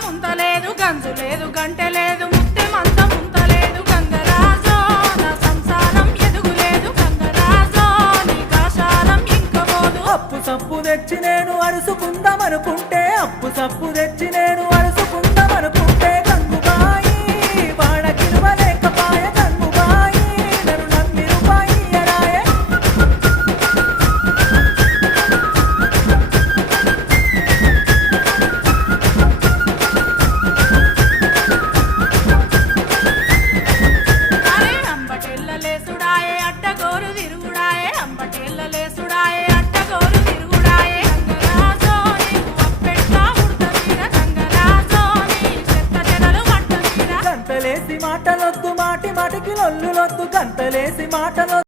ముంతలేదు గంజు లేదు గంటె లేదు ముత్తెమంత ముంతలేదు గంగరాజో నా సంసారం ఎదుగులేదు గంగరాజో నీ కాశాలం ఇంకపోదు అప్పు సప్పు తెచ్చి నేను అరుసుకుందామనుకుంటే అప్పు సప్పు తెచ్చి నేను అరుసుకుందామనుకుంటే గంగుబాయి వాడకిరువలేకపాయ గంగుబాయి నన్ను నమ్మి రూపాయి ఎడాయే అరే అంబటెల్లలేసుడాయే అడ్డగోరు విరుగుడాయే అంబటెల్లలేసుడాయే అడ్డగోరు విరుగుడాయే గంగరాజో నీకు అప్పెట్లా ఉడతమీర గంగరాజో నీ చెత్త చెదలు మట్టమీర గంతలేసి మాటలొద్దు మాటి మాటికి లొల్లులొద్దు గంతలేసి మాటలొద్దు